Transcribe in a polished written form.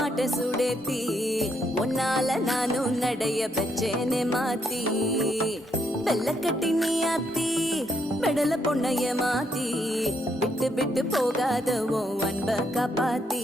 மாட்ட சுடேத்தி உன்னால நானும் நடைய பெச்சேனே மாத்தி வெள்ள கட்டி நீ ஆத்தி பெடல பொண்ணைய மாத்தி விட்டு விட்டு போகாத உன் அன்ப காப்பாத்தி